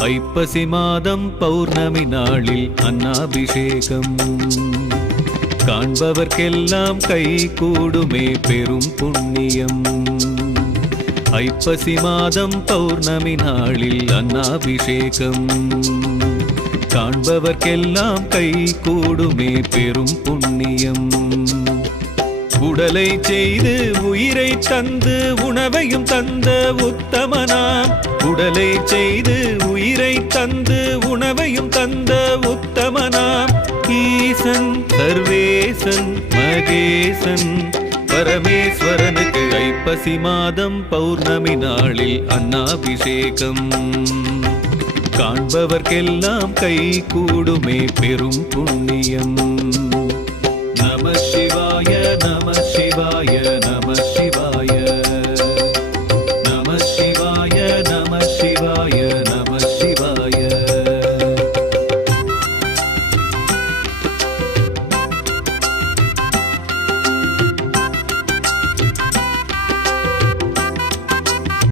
ஐப்பசி மாதம் பௌர்ணமி நாளில் அன்னாபிஷேகம் காண்பவர்க்கெல்லாம் கை கூடுமே பெரும் புண்ணியம். ஐப்பசி மாதம் பௌர்ணமி நாளில் அன்னாபிஷேகம் காண்பவர்க்கெல்லாம் கை கூடுமே பெரும் புண்ணியம். உடலை செய்து உயிரை தந்து உணவையும் தந்த உத்தமனாம். உடலை செய்து உயிரை தந்து உணவையும் தந்த உத்தமனாம். ஈசன் சர்வேசன் மகேசன் பரமேஸ்வரனுக்கு ஐப்பசி மாதம் பௌர்ணமி நாளில் அன்னாபிஷேகம் காண்பவர்க்கெல்லாம் கை கூடுமே பெரும் புண்ணியம். நம சிவாய நம சிவாய நம